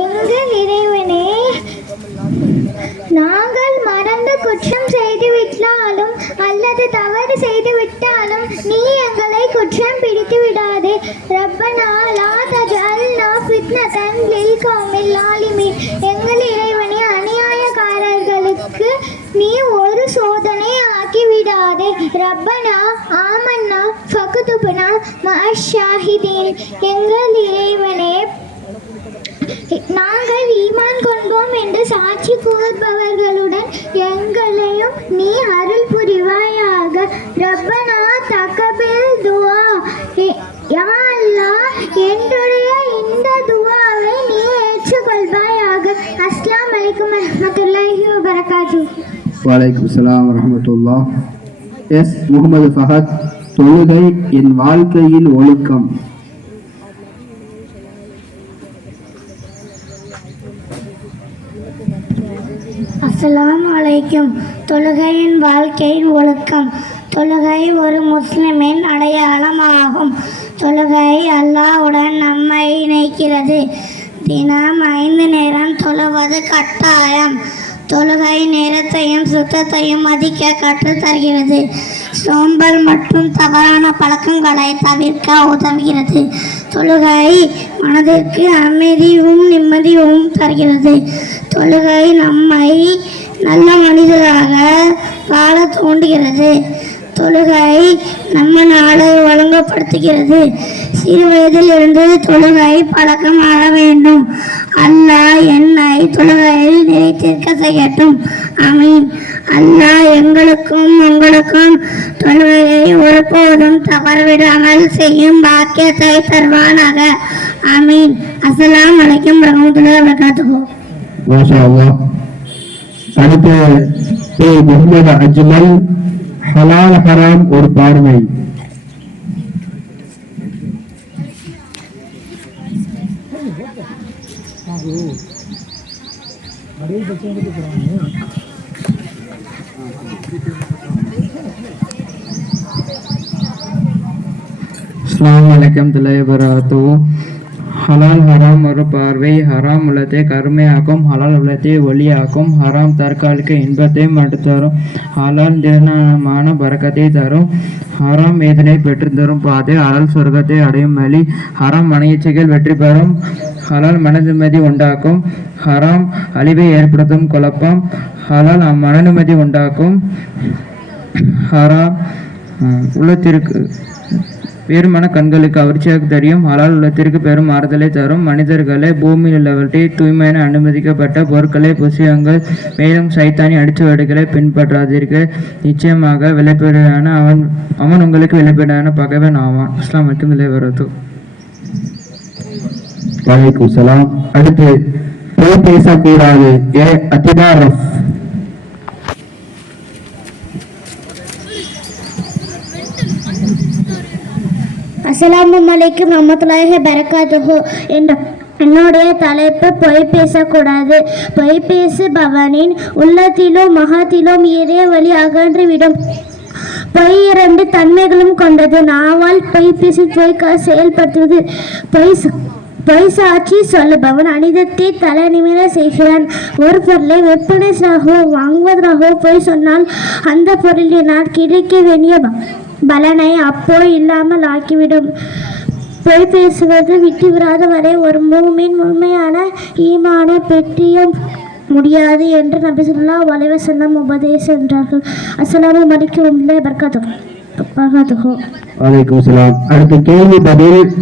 எங்கள் இறைவனே, நாங்கள் மறந்து குற்றம் செய்து விட்டாலும் அல்லது தவறு செய்து விட்டாலும் நீ எங்களை குற்றம் பிடித்து விடாதே. ரப்பனா லா தஜஅல்னா ஃபித்னதன் லில் கௌமில் ஸாலிமீன். எங்கள் இறைவனே, அநியாயக்காரர்களுக்கு நீ ஒரு சோதனை ஆக்கி விடாதே. ரப்பனா ஆமன்னா ஃபக்துப்னா மஅஷ் ஷாஹிதீன். எங்கள் இறைவனே, நாங்கள் ஈமான் கொண்டோம் என்று சாட்சி கூறுபவர்களுடன் எங்களையும் நீ அருள் புரிவாயாக. ரப்பனா தகபில் துஆ. யா அல்லாஹ், என்னுடைய இந்த துஆவை நீ ஏற்றுக்கொள்வாயாக. அஸ்ஸலாமு அலைக்கும் வரஹ்மத்துல்லாஹி வபரகாத்துஹு. வலைக்கும் ஸலாம் வரஹ்மத்துல்லாஹ். எஸ் முகமது ஃபஹத். தொழுகை என் வாழ்க்கையில் ஒழுக்கம். அஸ்ஸலாமு அலைக்கும். தொழுகையின் வாழ்க்கையின் ஒழுக்கம். தொழுகை ஒரு முஸ்லிமின் அடையாளமாகும். தொழுகை அல்லாஹ்வுடன் நம்மை இணைக்கிறது. தினம் 5 நேரம் தொழுவது கட்டாயம். தொழுகை நேரத்தையும் சுத்தத்தையும் மதிக்க கற்றுத்தருகிறது. சோம்பல் மற்றும் தவறான பழக்கங்களை தவிர்க்க உதவுகிறது. தொழுகை மனதிற்கு அமைதியும் நிம்மதியும் தருகிறது. தொழுகை நம்மை நல்ல மனிதராக வாழ தூண்டுகிறது. தொழுகை நம்ம நாளை ஒழுங்குபடுத்துகிறது. சிறு வயதில் இருந்து தொழுகை பழக்கமாக வேண்டும். அல்லாஹ் என்னை தொழுகையில் நிலைத்திருக்க செய்யட்டும். ஆமீன். அல்லாஹ் எங்களுக்கும் உங்களுக்கும் தொழுகையை ஒருபோதும் தவறவிடாமல் செய்யும் பாக்கியத்தை தருவானாக. ஆமீன். அஸ்ஸலாமு அலைக்கும் வரஹ்மத்துல்லாஹி வபரகாத்துஹு. மாஷா அல்லாஹ். அடுத்து முகமது அஜ்மல். ஹலால் ஹராம் ஒரு பார்வை. அஸ்ஸலாமு அலைக்கும் வரஹ்மத்துல்லாஹி வபரகாத்துஹு. ஹலால் ஹராம் ஒரு பார்வை. ஹராம் உள்ளத்தை கருமையாக்கும், ஹலால் உள்ளத்தை ஒளியாக்கும். ஹராம் தற்காலிக இன்பத்தை மட்டும் தரும், ஹலால் தினமான பரக்கத்தை தரும். ஹராம் வேதனை பெற்று தரும் பாதை, ஹலால் சொர்க்கத்தை அடையும் வழி. ஹராம் மனையச்சைகள் வெற்றி பெறும், ஹலால் மன நிம்மதி உண்டாக்கும். ஹராம் அழிவை ஏற்படுத்தும் குழப்பம், ஹலால் மன நிம்மதி உண்டாக்கும். ஹராம் உள்ளத்திற்கு வேறுமான கண்களுக்கு கவர்ச்சியாக தெரியும், ஹலால் உள்ளத்திற்கு பெரும் ஆறுதலை தரும். மனிதர்களை பூமியில் உள்ளவற்றை தூய்மையான அனுமதிக்கப்பட்ட பொருட்களை புசியுங்கள், மேலும் சைத்தானி அடிச்சுவடுகளை பின்பற்றாதீர்கள். நிச்சயமாக விளைப்பேடான அவன் உங்களுக்கு விளைப்பேடான பகைவன் ஆவான். அஸ்ஸலாமு அலைக்கும் வரஹ்மத்துல்லாஹி. வலைக்கும் ஸலாம். அடுத்து பொய் பேசக்கூடாது. அத்திபாரஃப். அஸ்ஸலாமு அலைக்கும் வரஹ்மத்துல்லாஹி வபரகாத்துஹு. என்னுடைய தலைப்பு பொய் பேசக்கூடாது. பொய் பேசுபவனின் உள்ளத்திலும் மகத்திலும் இறைவழி அகன்றுவிடும். பொய் 2 தன்மைகளும் கொண்டது. நாவால் பொய் பேசி பொய்க்காக செயல்படுத்துவது. பொய் சாட்சி சொல்லுபவன் அனிதத்தை தலை நிமிர செய்கிறான். ஒரு பொருளை விற்பனையாகவோ வாங்குவதாகவோ பொய் சொன்னால் அந்த பொருளினால் கிடைக்க வேண்டிய பலனை அப்போ இல்லாமல் ஆக்கிவிடும். பொய் பேசுவது விட்டு விடாத வரை ஒரு மூமின் முழுமையான ஈமானை பெற்றிய முடியாது என்று நபி ஸல்லல்லாஹு அலைஹி வஸல்லம் உபதேசம் என்றார்கள். அஸ்ஸலாமு அலைக்கும் வரஹ்மத்துல்லாஹி வபரகாத்துஹு. வலைக்கும் ஸலாம். அடுத்த கேள்வி பதில்.